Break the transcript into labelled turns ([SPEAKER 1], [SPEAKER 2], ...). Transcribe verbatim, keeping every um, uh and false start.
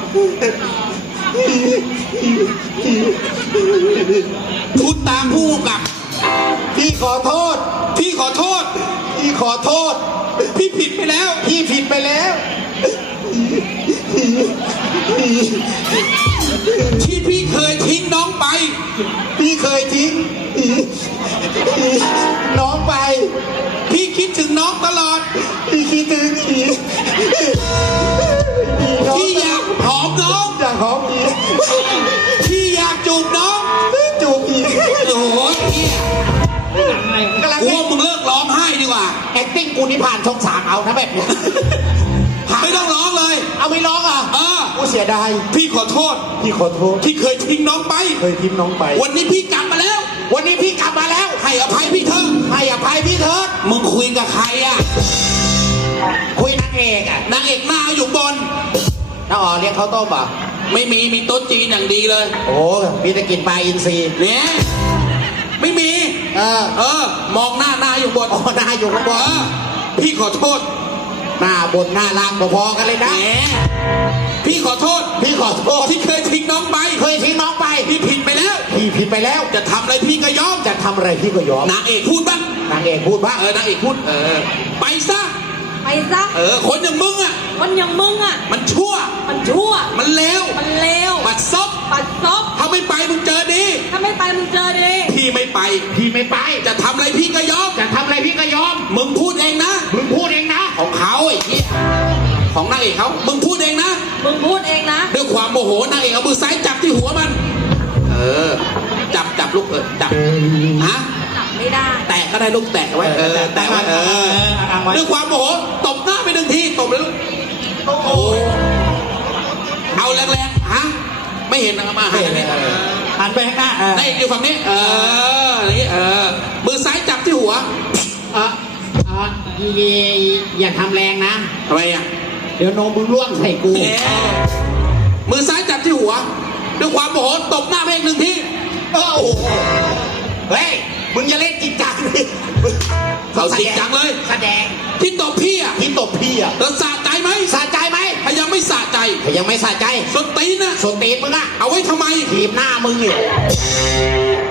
[SPEAKER 1] พูดตามผู้กำกับ
[SPEAKER 2] พี่ขอโทษ
[SPEAKER 1] พี่ขอโทษ
[SPEAKER 2] พี่ขอโทษ
[SPEAKER 1] พี่ผิดไปแล้ว
[SPEAKER 2] พี่ผิดไปแล้ว
[SPEAKER 1] ที่พี่เคยทิ้งน้องไป
[SPEAKER 2] พี่เคยทิ้งน้องไป
[SPEAKER 1] พี่คิดถึงน้องตลอด
[SPEAKER 2] พี่คิดถึง
[SPEAKER 1] พี่อยากหอมน้อง
[SPEAKER 2] อยากหอมพี่
[SPEAKER 1] พี่อยากจูบน้อง
[SPEAKER 2] จูบพี่
[SPEAKER 1] โอ้โหเฮียกูว่ามึงเลิกร้องไห้ดีกว่า
[SPEAKER 2] acting กูนี่ผ่านช่องสามเอานะแบบนี้
[SPEAKER 1] ไม่ต้องร้องเลย
[SPEAKER 2] เอาไม่ร้องอ่ะ
[SPEAKER 1] เออ
[SPEAKER 2] กูเสียดาย
[SPEAKER 1] พี่ขอโทษ
[SPEAKER 2] พี่ขอโทษ
[SPEAKER 1] ที่เคยทิ้งน้องไป
[SPEAKER 2] เคยทิ้งน้องไป
[SPEAKER 1] วันนี้พี่กลับมาแล้ว
[SPEAKER 2] วันนี้พี่กลับมาแล้ว
[SPEAKER 1] ให้อภัยพี่เถอะ
[SPEAKER 2] ให้อภัยพี่เถอะ
[SPEAKER 1] มึงคุยกับใครอ่ะ
[SPEAKER 2] คุยนางเอกอ่ะ
[SPEAKER 1] นางเอกหน้าอยู่บน
[SPEAKER 2] น้าอ๋อเลี้ยงข้าวต้มป่ะ
[SPEAKER 1] ไม่มีมีโต๊ะจีนอย่างดีเลย
[SPEAKER 2] โอ้พี่จะกินปลาอินทรี
[SPEAKER 1] เนี่ยไม่มี
[SPEAKER 2] เออ
[SPEAKER 1] เออมองหน้าหน้าอยู่บน
[SPEAKER 2] อ๋อหน้าอยู่ข้างบน
[SPEAKER 1] พี่ขอโทษ
[SPEAKER 2] หน้าบนหน้าล่างพอๆกันเลยนะ
[SPEAKER 1] พี่ขอโทษ
[SPEAKER 2] พี่ขอโทษ
[SPEAKER 1] ที่เคยทิ้งน้องไป
[SPEAKER 2] เคยทิ้งน้องไป
[SPEAKER 1] พี่ผิดไปแล้ว
[SPEAKER 2] พี่ผิดไปแล้ว
[SPEAKER 1] จะทำอะไรพี่ก็ยอม
[SPEAKER 2] จะทำอะไรพี่ก็ยอม
[SPEAKER 1] นางเอกพูดบ้าง
[SPEAKER 2] นางเอกพูดบ้าง
[SPEAKER 1] เออนางเอกพูดเออไปซะ
[SPEAKER 3] ไปซะ
[SPEAKER 1] เออคนอย่างมึงอ่ะ
[SPEAKER 3] คนอย่างมึงอ่ะ
[SPEAKER 1] มันชั่ว
[SPEAKER 3] มันชั่ว
[SPEAKER 1] มันเลว
[SPEAKER 3] มันเลว
[SPEAKER 1] ปัดซบ
[SPEAKER 3] ปัดซบ
[SPEAKER 1] ถ้าไม่ไปมึงเจอดี
[SPEAKER 3] ถ้าไม่ไปมึงเจอดี
[SPEAKER 1] พี่ไม่ไป
[SPEAKER 2] พี่ไม่ไป
[SPEAKER 1] จะทำอะไรพี่ก็ยอม
[SPEAKER 2] จะทำอะไรพี่ก็ยอม
[SPEAKER 1] มึงพูดเองนะ
[SPEAKER 2] มึงพูดเองนะ
[SPEAKER 1] ของเขาไอ้เหี้ยของนางเอกเขามึงพูดเองนะ
[SPEAKER 3] มึงพูดเองนะ
[SPEAKER 1] ด้วยความโมโหนางเอกเอามือซ้ายจับที่หัวมันเออจับจับลูกเออจับฮะ
[SPEAKER 3] จับไม่ได้
[SPEAKER 1] แตะก็ได้ลูกแตะไว้เออแตะไว้เออด้วยความโมโหตบหน้าไปหนึ่งทีตบเลยลูกโอ้เอาแรงๆฮะไม่เห็นนะมาหันไป
[SPEAKER 2] หันไปข้างหน้าเออน
[SPEAKER 1] างเอกอยู่ฝั่งนี้เอออย่างนี้เออมือซ้ายจับที่หัว
[SPEAKER 2] อ่ะอ่ะอย่าทำแรงนะ
[SPEAKER 1] ทำไมอ่ะ
[SPEAKER 2] เดี๋ยวนมมึงร่วงใส่กู
[SPEAKER 1] มือซ้ายจับที่หัวด้วยความโมโหตบหน้าไปอีกหนึ่งที
[SPEAKER 2] โอ้โหเฮ้ยมึงอย่าเล่นจริงจังดิ
[SPEAKER 1] เขาจริงจังเลย
[SPEAKER 2] แสดง
[SPEAKER 1] ที่ตบพี่อ่ะ
[SPEAKER 2] ที่ตบพี่อ่ะ
[SPEAKER 1] แล้วสะใจไหม
[SPEAKER 2] สะใจไหม
[SPEAKER 1] ถ้ายังไม่สะใจ
[SPEAKER 2] ถ้ายังไม่สะใจ
[SPEAKER 1] สตีนนะ
[SPEAKER 2] สตีนมึงอ่ะ
[SPEAKER 1] เอาไว้ทำไม
[SPEAKER 2] ทีบหน้ามึงเนี่ย